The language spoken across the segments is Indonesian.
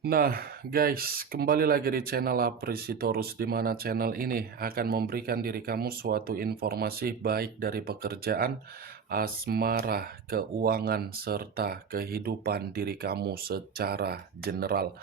Nah, guys, kembali lagi di channel Apresitorus, di mana channel ini akan memberikan diri kamu suatu informasi baik dari pekerjaan, asmara, keuangan, serta kehidupan diri kamu secara general.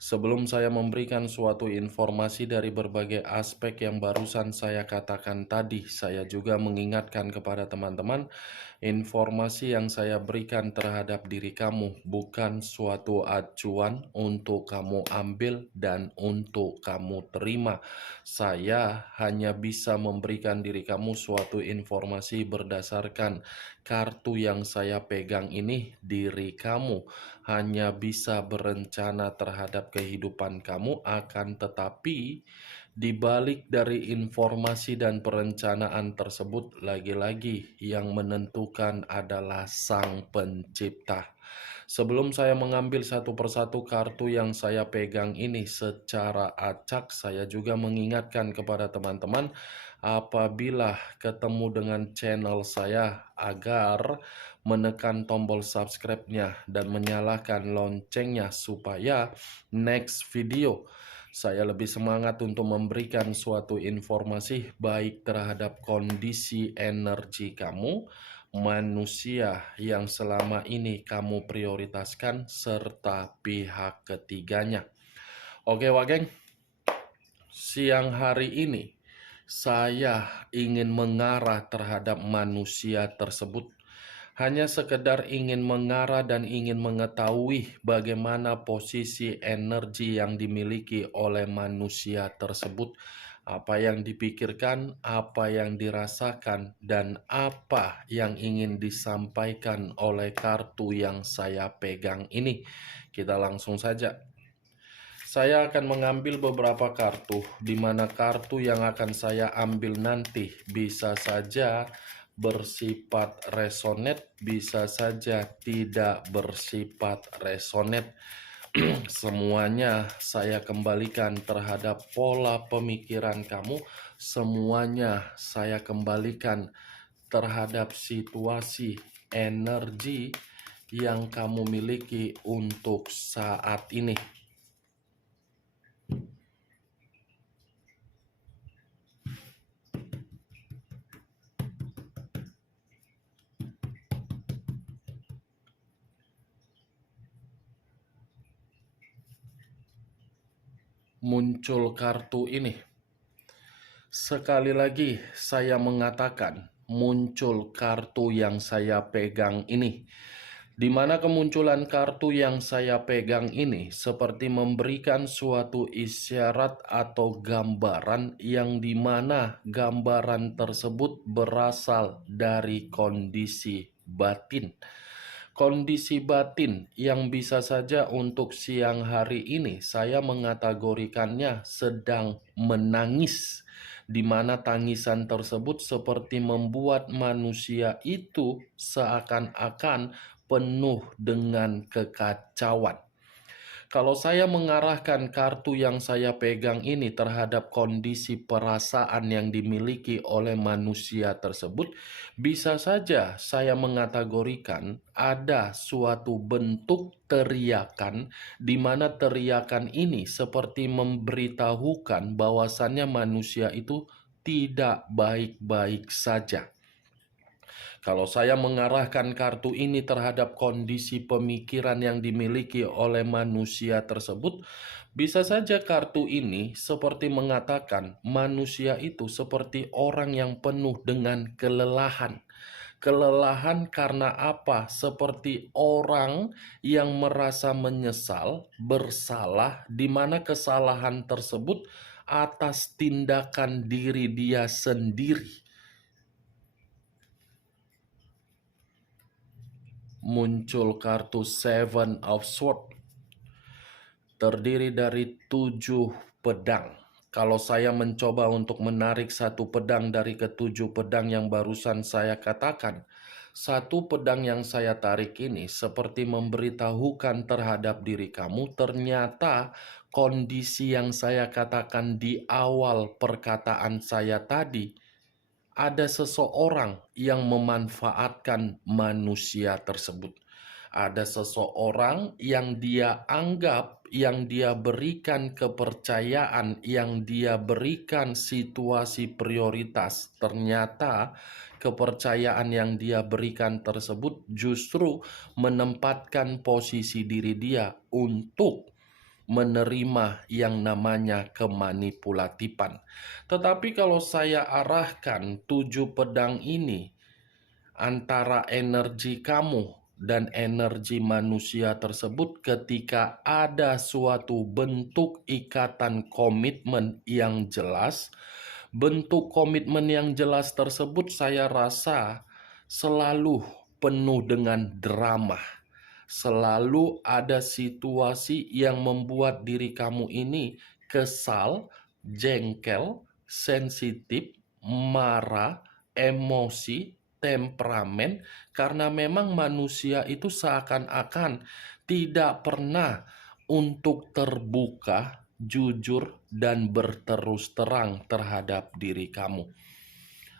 Sebelum saya memberikan suatu informasi dari berbagai aspek yang barusan saya katakan tadi, saya juga mengingatkan kepada teman-teman, informasi yang saya berikan terhadap diri kamu bukan suatu acuan untuk kamu ambil dan untuk kamu terima. Saya hanya bisa memberikan diri kamu suatu informasi berdasarkan kartu yang saya pegang ini. Diri kamu hanya bisa berencana terhadap kehidupan kamu, akan tetapi di balik dari informasi dan perencanaan tersebut, lagi-lagi yang menentukan adalah Sang Pencipta. Sebelum saya mengambil satu persatu kartu yang saya pegang ini secara acak, saya juga mengingatkan kepada teman-teman, apabila ketemu dengan channel saya, agar menekan tombol subscribe-nya dan menyalakan loncengnya supaya next video saya lebih semangat untuk memberikan suatu informasi baik terhadap kondisi energi kamu, manusia yang selama ini kamu prioritaskan, serta pihak ketiganya. Oke, Wageng, siang hari ini saya ingin mengarah terhadap manusia tersebut. Hanya sekedar ingin mengarah dan ingin mengetahui bagaimana posisi energi yang dimiliki oleh manusia tersebut, apa yang dipikirkan, apa yang dirasakan, dan apa yang ingin disampaikan oleh kartu yang saya pegang ini. Kita langsung saja. Saya akan mengambil beberapa kartu, di mana kartu yang akan saya ambil nanti bisa saja bersifat resonate, bisa saja tidak bersifat resonate. Semuanya saya kembalikan terhadap pola pemikiran kamu, semuanya saya kembalikan terhadap situasi energi yang kamu miliki untuk saat ini. Muncul kartu ini. Sekali lagi saya mengatakan, muncul kartu yang saya pegang ini. Di mana kemunculan kartu yang saya pegang ini seperti memberikan suatu isyarat atau gambaran, yang dimana gambaran tersebut berasal dari kondisi batin. Kondisi batin yang bisa saja untuk siang hari ini saya mengategorikannya sedang menangis, di mana tangisan tersebut seperti membuat manusia itu seakan-akan penuh dengan kekacauan. Kalau saya mengarahkan kartu yang saya pegang ini terhadap kondisi perasaan yang dimiliki oleh manusia tersebut, bisa saja saya mengategorikan ada suatu bentuk teriakan, di mana teriakan ini seperti memberitahukan bahwasannya manusia itu tidak baik-baik saja. Kalau saya mengarahkan kartu ini terhadap kondisi pemikiran yang dimiliki oleh manusia tersebut, bisa saja kartu ini seperti mengatakan manusia itu seperti orang yang penuh dengan kelelahan. Kelelahan karena apa? Seperti orang yang merasa menyesal, bersalah, di mana kesalahan tersebut atas tindakan diri dia sendiri. Muncul kartu Seven of Swords, terdiri dari 7 pedang. Kalau saya mencoba untuk menarik satu pedang dari ketujuh pedang yang barusan saya katakan, satu pedang yang saya tarik ini seperti memberitahukan terhadap diri kamu, ternyata kondisi yang saya katakan di awal perkataan saya tadi, ada seseorang yang memanfaatkan manusia tersebut. Ada seseorang yang dia anggap yang dia berikan kepercayaan, yang dia berikan situasi prioritas, ternyata kepercayaan yang dia berikan tersebut justru menempatkan posisi diri dia untuk menerima yang namanya kemanipulatifan. Tetapi kalau saya arahkan 7 pedang ini antara energi kamu dan energi manusia tersebut, ketika ada suatu bentuk ikatan komitmen yang jelas, bentuk komitmen yang jelas tersebut saya rasa selalu penuh dengan drama. Selalu ada situasi yang membuat diri kamu ini kesal, jengkel, sensitif, marah, emosi, temperamen, karena memang manusia itu seakan-akan tidak pernah untuk terbuka, jujur, dan berterus terang terhadap diri kamu.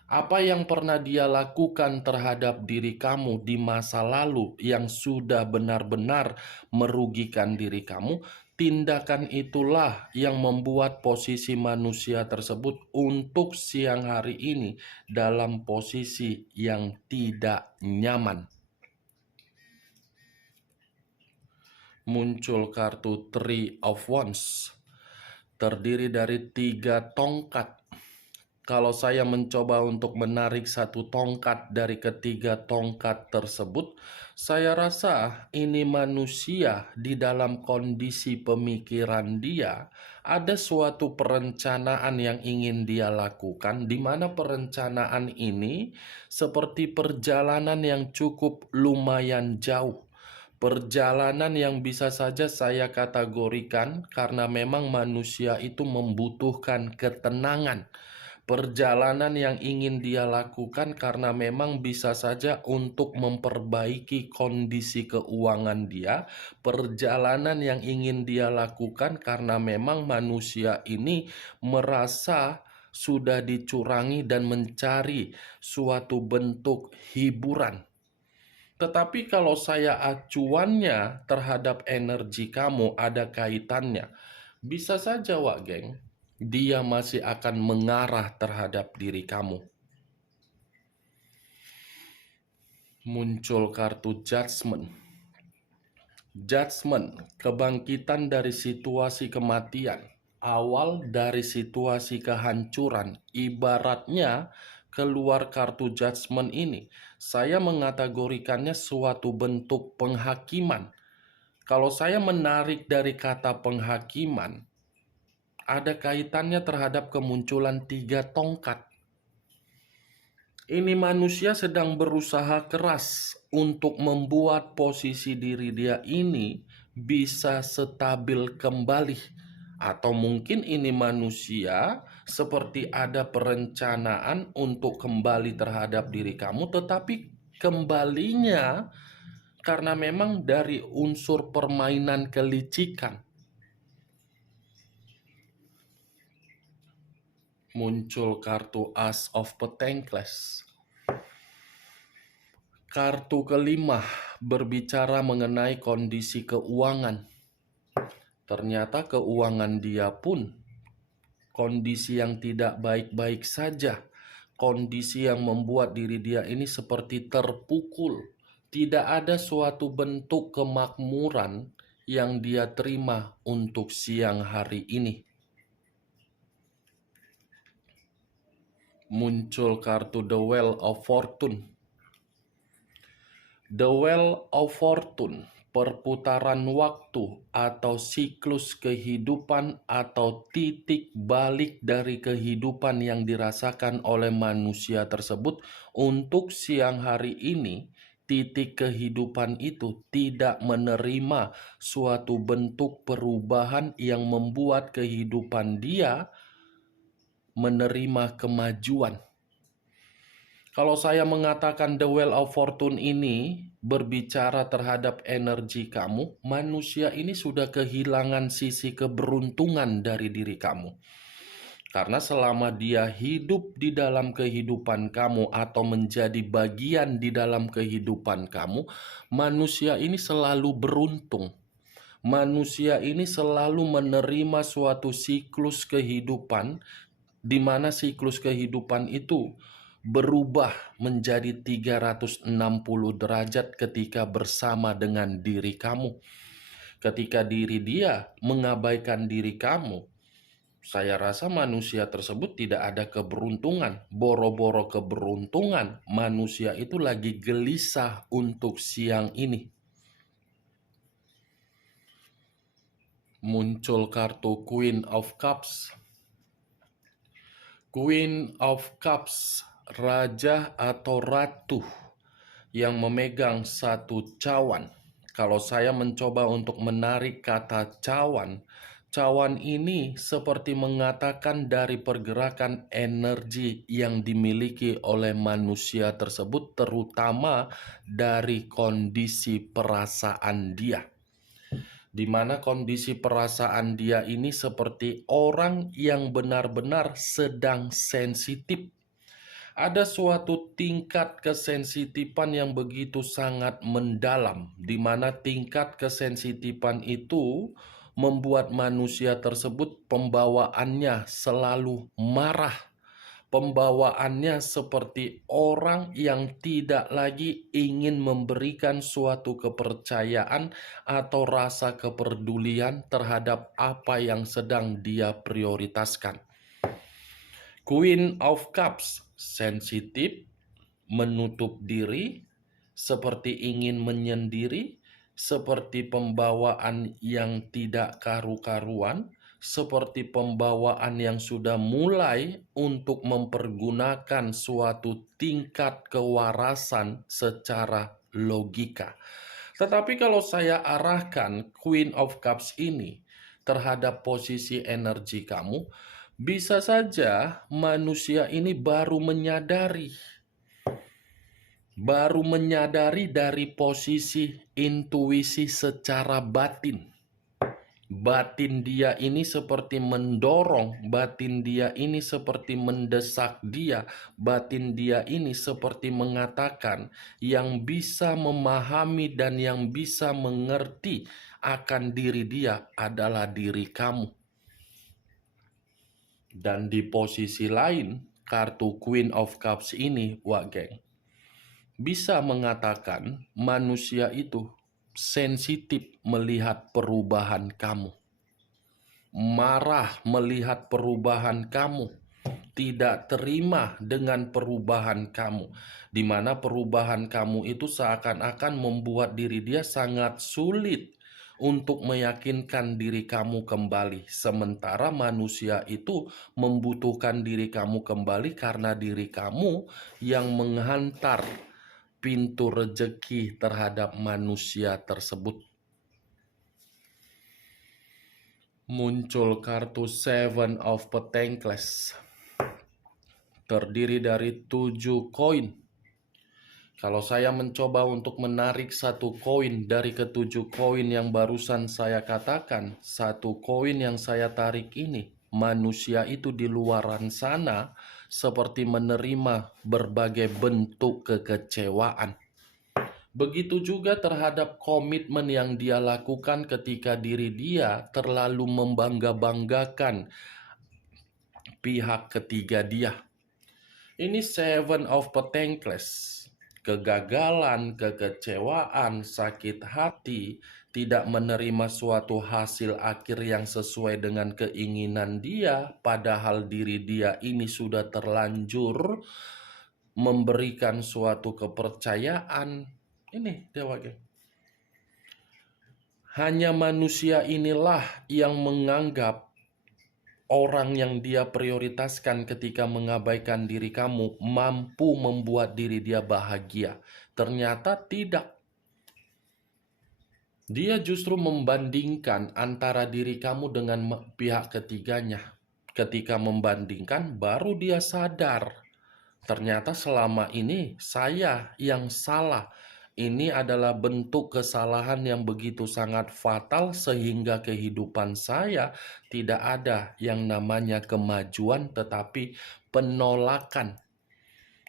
Apa yang pernah dia lakukan terhadap diri kamu di masa lalu yang sudah benar-benar merugikan diri kamu, tindakan itulah yang membuat posisi manusia tersebut untuk siang hari ini dalam posisi yang tidak nyaman. Muncul kartu Three of Wands, terdiri dari 3 tongkat. Kalau saya mencoba untuk menarik satu tongkat dari ketiga tongkat tersebut, saya rasa ini manusia di dalam kondisi pemikiran dia, ada suatu perencanaan yang ingin dia lakukan, di mana perencanaan ini seperti perjalanan yang cukup lumayan jauh. Perjalanan yang bisa saja saya kategorikan karena memang manusia itu membutuhkan ketenangan. Perjalanan yang ingin dia lakukan karena memang bisa saja untuk memperbaiki kondisi keuangan dia. Perjalanan yang ingin dia lakukan karena memang manusia ini merasa sudah dicurangi dan mencari suatu bentuk hiburan. Tetapi kalau saya acuannya terhadap energi kamu ada kaitannya, bisa saja Wak Geng, dia masih akan mengarah terhadap diri kamu. Muncul kartu Judgment. Judgment, kebangkitan dari situasi kematian, awal dari situasi kehancuran. Ibaratnya keluar kartu Judgment ini, saya mengategorikannya suatu bentuk penghakiman. Kalau saya menarik dari kata penghakiman, ada kaitannya terhadap kemunculan 3 tongkat. Ini manusia sedang berusaha keras untuk membuat posisi diri dia ini bisa stabil kembali. Atau mungkin ini manusia seperti ada perencanaan untuk kembali terhadap diri kamu, tetapi kembalinya karena memang dari unsur permainan kelicikan. Muncul kartu Ace of Pentacles. Kartu kelima berbicara mengenai kondisi keuangan. Ternyata keuangan dia pun kondisi yang tidak baik-baik saja. Kondisi yang membuat diri dia ini seperti terpukul. Tidak ada suatu bentuk kemakmuran yang dia terima untuk siang hari ini. Muncul kartu The Wheel of Fortune. The Wheel of Fortune, perputaran waktu atau siklus kehidupan atau titik balik dari kehidupan yang dirasakan oleh manusia tersebut untuk siang hari ini. Titik kehidupan itu tidak menerima suatu bentuk perubahan yang membuat kehidupan dia menerima kemajuan. Kalau saya mengatakan The Wheel of Fortune ini berbicara terhadap energi kamu, manusia ini sudah kehilangan sisi keberuntungan dari diri kamu. Karena selama dia hidup di dalam kehidupan kamu atau menjadi bagian di dalam kehidupan kamu, manusia ini selalu beruntung. Manusia ini selalu menerima suatu siklus kehidupan, di mana siklus kehidupan itu berubah menjadi 360 derajat ketika bersama dengan diri kamu. Ketika diri dia mengabaikan diri kamu, saya rasa manusia tersebut tidak ada keberuntungan. Boro-boro keberuntungan, manusia itu lagi gelisah untuk siang ini. Muncul kartu Queen of Cups. Queen of Cups, raja atau ratu yang memegang satu cawan. Kalau saya mencoba untuk menarik kata cawan, cawan ini seperti mengatakan dari pergerakan energi yang dimiliki oleh manusia tersebut, terutama dari kondisi perasaan dia. Di mana kondisi perasaan dia ini seperti orang yang benar-benar sedang sensitif. Ada suatu tingkat kesensitifan yang begitu sangat mendalam, di mana tingkat kesensitifan itu membuat manusia tersebut pembawaannya selalu marah. Pembawaannya seperti orang yang tidak lagi ingin memberikan suatu kepercayaan atau rasa kepedulian terhadap apa yang sedang dia prioritaskan. Queen of Cups, sensitif, menutup diri, seperti ingin menyendiri, seperti pembawaan yang tidak karu-karuan, seperti pembawaan yang sudah mulai untuk mempergunakan suatu tingkat kewarasan secara logika. Tetapi kalau saya arahkan Queen of Cups ini terhadap posisi energi kamu, bisa saja manusia ini baru menyadari dari posisi intuisi secara batin. Batin dia ini seperti mendorong, batin dia ini seperti mendesak dia, batin dia ini seperti mengatakan yang bisa memahami dan yang bisa mengerti akan diri dia adalah diri kamu. Dan di posisi lain, kartu Queen of Cups ini, Wak Geng, bisa mengatakan manusia itu sensitif melihat perubahan kamu, marah melihat perubahan kamu, tidak terima dengan perubahan kamu, di mana perubahan kamu itu seakan-akan membuat diri dia sangat sulit untuk meyakinkan diri kamu kembali. Sementara manusia itu membutuhkan diri kamu kembali karena diri kamu yang menghantar pintu rezeki terhadap manusia tersebut. Muncul kartu Seven of Pentacles, terdiri dari 7 koin. Kalau saya mencoba untuk menarik satu koin dari ketujuh koin yang barusan saya katakan, satu koin yang saya tarik ini, manusia itu di luaran sana seperti menerima berbagai bentuk kekecewaan. Begitu juga terhadap komitmen yang dia lakukan ketika diri dia terlalu membangga-banggakan pihak ketiga dia. Ini Seven of Pentacles. Kegagalan, kekecewaan, sakit hati, tidak menerima suatu hasil akhir yang sesuai dengan keinginan dia, padahal diri dia ini sudah terlanjur memberikan suatu kepercayaan. Ini Dewa Geng. Hanya manusia inilah yang menganggap orang yang dia prioritaskan ketika mengabaikan diri kamu mampu membuat diri dia bahagia. Ternyata tidak. Dia justru membandingkan antara diri kamu dengan pihak ketiganya. Ketika membandingkan, baru dia sadar. Ternyata selama ini saya yang salah. Ini adalah bentuk kesalahan yang begitu sangat fatal sehingga kehidupan saya tidak ada yang namanya kemajuan tetapi penolakan.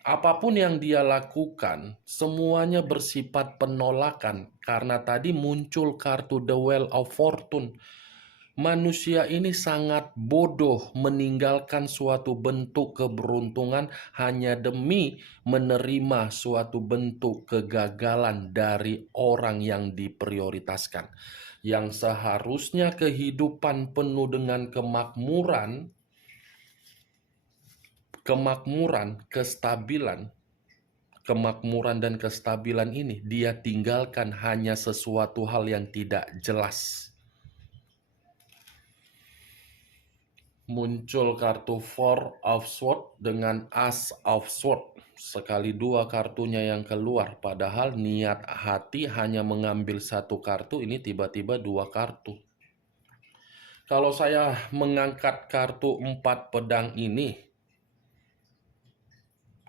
Apapun yang dia lakukan, semuanya bersifat penolakan. Karena tadi muncul kartu The Wheel of Fortune. Manusia ini sangat bodoh meninggalkan suatu bentuk keberuntungan hanya demi menerima suatu bentuk kegagalan dari orang yang diprioritaskan. Yang seharusnya kehidupan penuh dengan kemakmuran dan kestabilan ini dia tinggalkan hanya sesuatu hal yang tidak jelas. Muncul kartu Four of Swords dengan Ace of Swords. Sekali dua kartunya yang keluar. Padahal niat hati hanya mengambil satu kartu, ini tiba-tiba dua kartu. Kalau saya mengangkat kartu 4 pedang ini,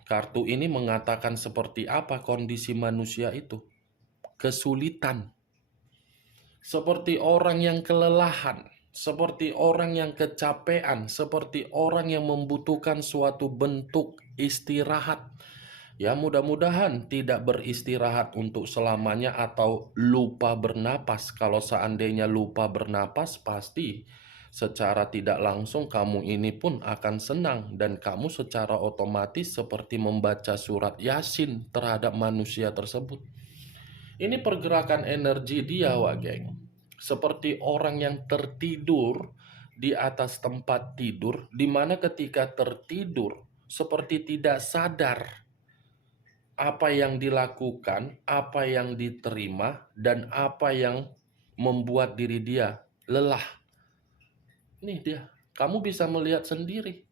kartu ini mengatakan seperti apa kondisi manusia itu. Kesulitan. Seperti orang yang kelelahan. Seperti orang yang kecapean, seperti orang yang membutuhkan suatu bentuk istirahat. Ya, mudah-mudahan tidak beristirahat untuk selamanya atau lupa bernapas. Kalau seandainya lupa bernapas, pasti secara tidak langsung kamu ini pun akan senang dan kamu secara otomatis seperti membaca surat Yasin terhadap manusia tersebut. Ini pergerakan energi dia, Wak Geng. Seperti orang yang tertidur di atas tempat tidur, di mana ketika tertidur seperti tidak sadar apa yang dilakukan, apa yang diterima, dan apa yang membuat diri dia lelah. Nih dia, kamu bisa melihat sendiri.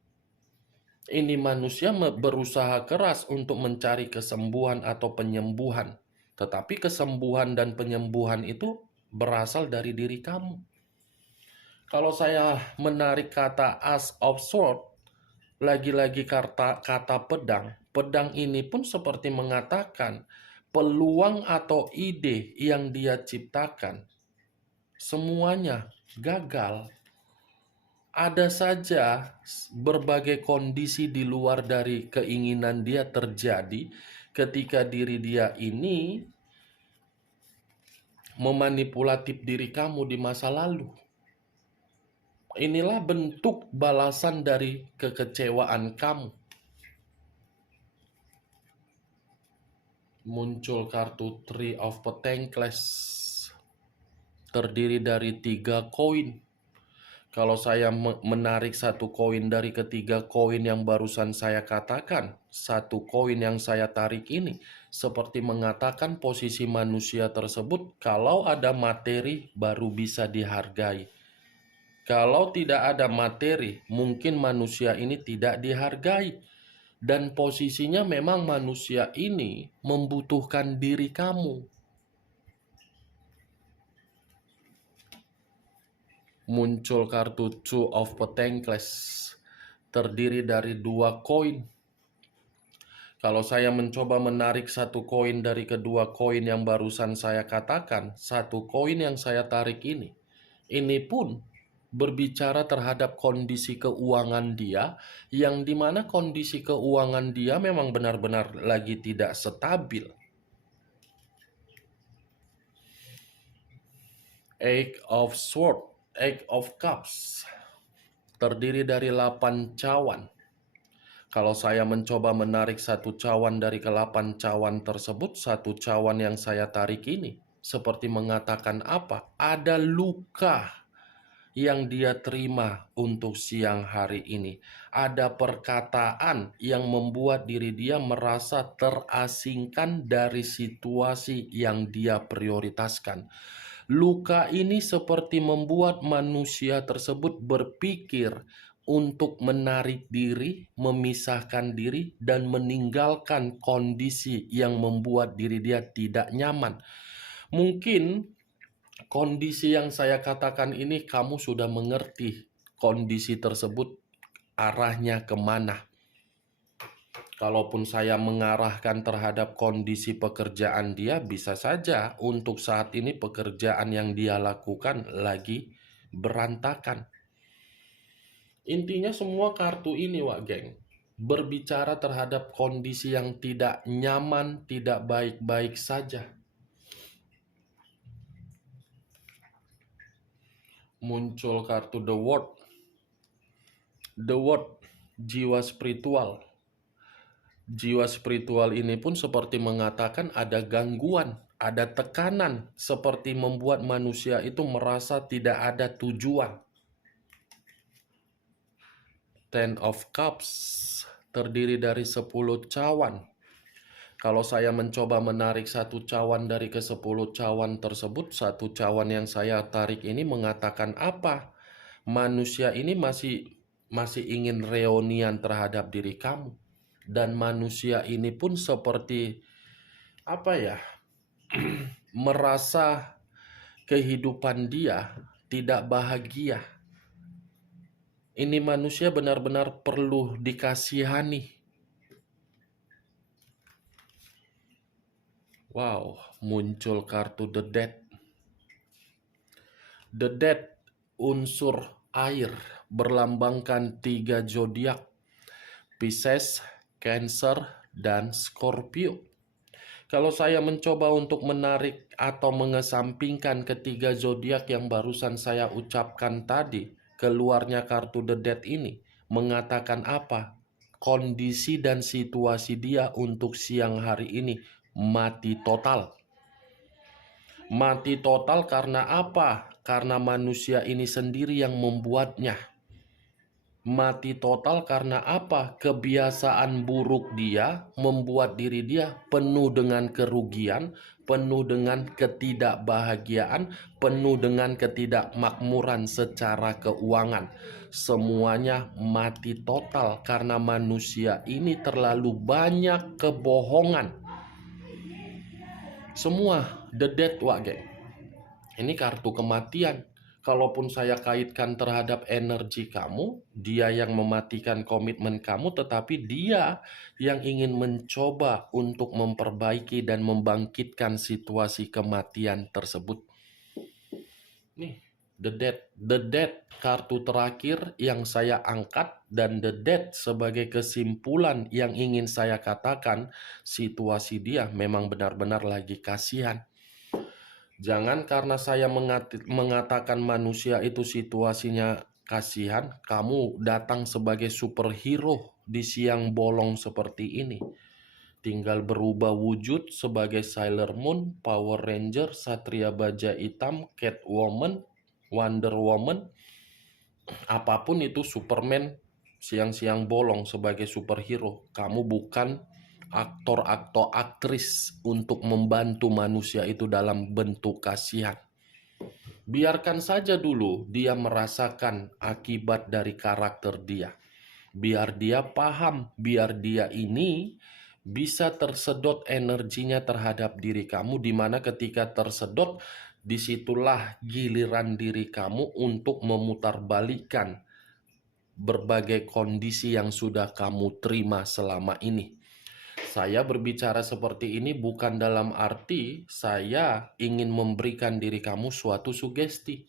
Ini manusia berusaha keras untuk mencari kesembuhan atau penyembuhan. Tetapi kesembuhan dan penyembuhan itu berasal dari diri kamu. Kalau saya menarik kata Ace of Swords, lagi-lagi kata pedang, pedang ini pun seperti mengatakan peluang atau ide yang dia ciptakan semuanya gagal. Ada saja berbagai kondisi di luar dari keinginan dia terjadi ketika diri dia ini memanipulatif diri kamu di masa lalu. Inilah bentuk balasan dari kekecewaan kamu. Muncul kartu Three of Pentacles. Terdiri dari 3 koin. Kalau saya menarik satu koin dari ketiga koin yang barusan saya katakan, satu koin yang saya tarik ini seperti mengatakan posisi manusia tersebut kalau ada materi baru bisa dihargai. Kalau tidak ada materi, mungkin manusia ini tidak dihargai. Dan posisinya memang manusia ini membutuhkan diri kamu. Muncul kartu Two of Pentacles, terdiri dari 2 koin. Kalau saya mencoba menarik satu koin dari kedua koin yang barusan saya katakan, satu koin yang saya tarik ini pun berbicara terhadap kondisi keuangan dia, yang dimana kondisi keuangan dia memang benar-benar lagi tidak stabil. Eight of Swords, Eight of Cups, terdiri dari 8 cawan. Kalau saya mencoba menarik satu cawan dari ke-8 cawan tersebut, satu cawan yang saya tarik ini seperti mengatakan apa? Ada luka yang dia terima untuk siang hari ini. Ada perkataan yang membuat diri dia merasa terasingkan dari situasi yang dia prioritaskan. Luka ini seperti membuat manusia tersebut berpikir untuk menarik diri, memisahkan diri, dan meninggalkan kondisi yang membuat diri dia tidak nyaman. Mungkin kondisi yang saya katakan ini kamu sudah mengerti kondisi tersebut arahnya kemana. Kalaupun saya mengarahkan terhadap kondisi pekerjaan dia, bisa saja untuk saat ini pekerjaan yang dia lakukan lagi berantakan. Intinya semua kartu ini, Wak Geng, berbicara terhadap kondisi yang tidak nyaman, tidak baik-baik saja. Muncul kartu The World. The World, jiwa spiritual. Jiwa spiritual ini pun seperti mengatakan ada gangguan, ada tekanan, seperti membuat manusia itu merasa tidak ada tujuan. Ten of Cups terdiri dari 10 cawan. Kalau saya mencoba menarik satu cawan dari ke-10 cawan tersebut, satu cawan yang saya tarik ini mengatakan apa? Manusia ini masih ingin reunian terhadap diri kamu. Dan manusia ini pun seperti apa ya? Merasa kehidupan dia tidak bahagia. Ini manusia benar-benar perlu dikasihani. Wow, muncul kartu The Dead. The Dead, unsur air, berlambangkan 3 zodiak, Pisces, Cancer, dan Scorpio. Kalau saya mencoba untuk menarik atau mengesampingkan ketiga zodiak yang barusan saya ucapkan tadi, keluarnya kartu The Dead ini mengatakan apa? Kondisi dan situasi dia untuk siang hari ini mati total. Mati total karena apa? Karena manusia ini sendiri yang membuatnya. Mati total karena apa? Kebiasaan buruk dia membuat diri dia penuh dengan kerugian, penuh dengan ketidakbahagiaan, penuh dengan ketidakmakmuran secara keuangan. Semuanya mati total karena manusia ini terlalu banyak kebohongan. Semua The Dead, wage. Ini kartu kematian. Kalaupun saya kaitkan terhadap energi kamu, dia yang mematikan komitmen kamu, tetapi dia yang ingin mencoba untuk memperbaiki dan membangkitkan situasi kematian tersebut. Nih, The Dead. The Dead, kartu terakhir yang saya angkat, dan The Dead sebagai kesimpulan yang ingin saya katakan, situasi dia memang benar-benar lagi kasihan. Jangan karena saya mengatakan manusia itu situasinya kasihan, kamu datang sebagai superhero di siang bolong seperti ini. Tinggal berubah wujud sebagai Sailor Moon, Power Ranger, Satria Baja Hitam, Catwoman, Wonder Woman, apapun itu, Superman, siang-siang bolong sebagai superhero. Kamu bukan aktor atau aktris untuk membantu manusia itu dalam bentuk kasihan. Biarkan saja dulu dia merasakan akibat dari karakter dia. Biar dia paham, biar dia ini bisa tersedot energinya terhadap diri kamu, di mana ketika tersedot, disitulah giliran diri kamu untuk memutarbalikkan berbagai kondisi yang sudah kamu terima selama ini. Saya berbicara seperti ini bukan dalam arti saya ingin memberikan diri kamu suatu sugesti,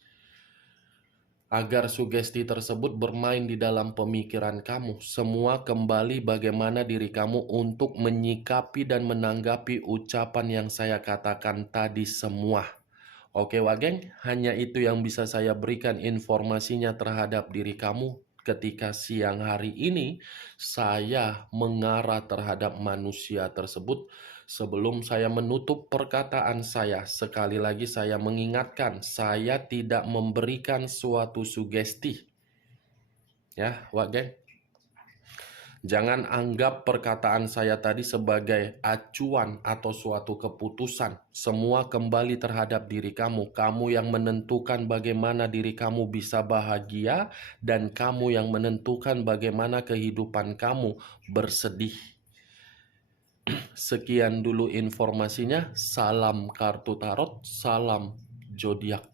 agar sugesti tersebut bermain di dalam pemikiran kamu. Semua kembali bagaimana diri kamu untuk menyikapi dan menanggapi ucapan yang saya katakan tadi semua. Oke wageng, hanya itu yang bisa saya berikan informasinya terhadap diri kamu. Ketika siang hari ini saya mengarah terhadap manusia tersebut. Sebelum saya menutup perkataan saya, sekali lagi saya mengingatkan, saya tidak memberikan suatu sugesti. Ya, wageng. Jangan anggap perkataan saya tadi sebagai acuan atau suatu keputusan. Semua kembali terhadap diri kamu. Kamu yang menentukan bagaimana diri kamu bisa bahagia, dan kamu yang menentukan bagaimana kehidupan kamu bersedih. Sekian dulu informasinya. Salam kartu tarot, salam zodiak.